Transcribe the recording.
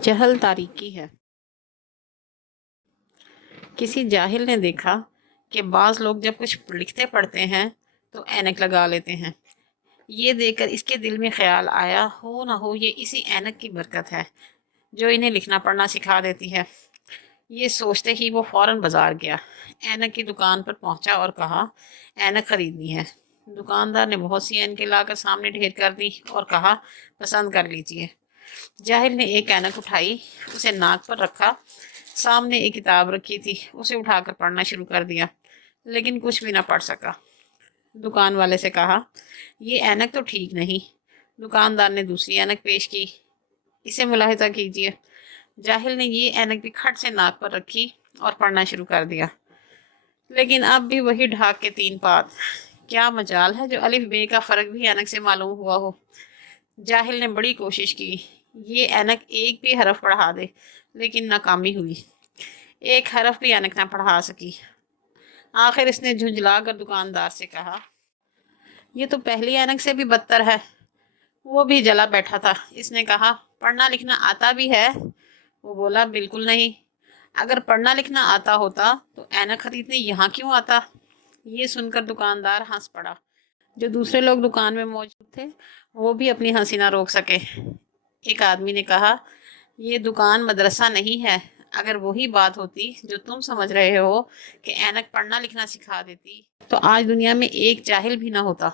جہل تاریکی ہے۔ کسی جاہل نے دیکھا کہ بعض لوگ جب کچھ لکھتے پڑھتے ہیں تو اینک لگا لیتے ہیں۔ یہ دیکھ کر اس کے دل میں خیال آیا ہو نہ ہو یہ اسی اینک کی برکت ہے جو انہیں لکھنا پڑھنا سکھا دیتی ہے۔ یہ سوچتے ہی وہ فوراً بازار گیا، اینک کی دکان پر پہنچا اور کہا اینک خریدنی ہے۔ دکاندار نے بہت سی اینکیں لا کر سامنے ڈھیر کر دی اور کہا پسند کر لیجئے۔ جاہل نے ایک اینک اٹھائی، اسے ناک پر رکھا، سامنے ایک کتاب رکھی تھی، اسے اٹھا کر پڑھنا شروع کر دیا، لیکن کچھ بھی نہ پڑھ سکا۔ دکان والے سے کہا یہ اینک تو ٹھیک نہیں۔ دکاندار نے دوسری اینک پیش کی، اسے ملاحظہ کیجیے۔ جاہل نے یہ اینک بھی کھٹ سے ناک پر رکھی اور پڑھنا شروع کر دیا، لیکن اب بھی وہی ڈھاک کے تین پات۔ کیا مجال ہے جو الف بے کا فرق بھی اینک سے معلوم ہوا ہو۔ جاہل نے بڑی کوشش کی، یہ اینک ایک بھی حرف پڑھا دے، لیکن ناکامی ہوئی۔ ایک حرف بھی اینک نہ پڑھا سکی۔ آخر اس نے جھنجھلا کر دکاندار سے کہا یہ تو پہلی اینک سے بھی بدتر ہے۔ وہ بھی جلا بیٹھا تھا۔ اس نے کہا پڑھنا لکھنا آتا بھی ہے؟ وہ بولا بالکل نہیں۔ اگر پڑھنا لکھنا آتا ہوتا تو اینک خریدنے یہاں کیوں آتا؟ یہ سن کر دکاندار ہنس پڑا۔ جو دوسرے لوگ دکان میں موجود تھے وہ بھی اپنی ہنسی نہ روک سکے۔ ایک آدمی نے کہا یہ دکان مدرسہ نہیں ہے۔ اگر وہی بات ہوتی جو تم سمجھ رہے ہو کہ اینک پڑھنا لکھنا سکھا دیتی تو آج دنیا میں ایک جاہل بھی نہ ہوتا۔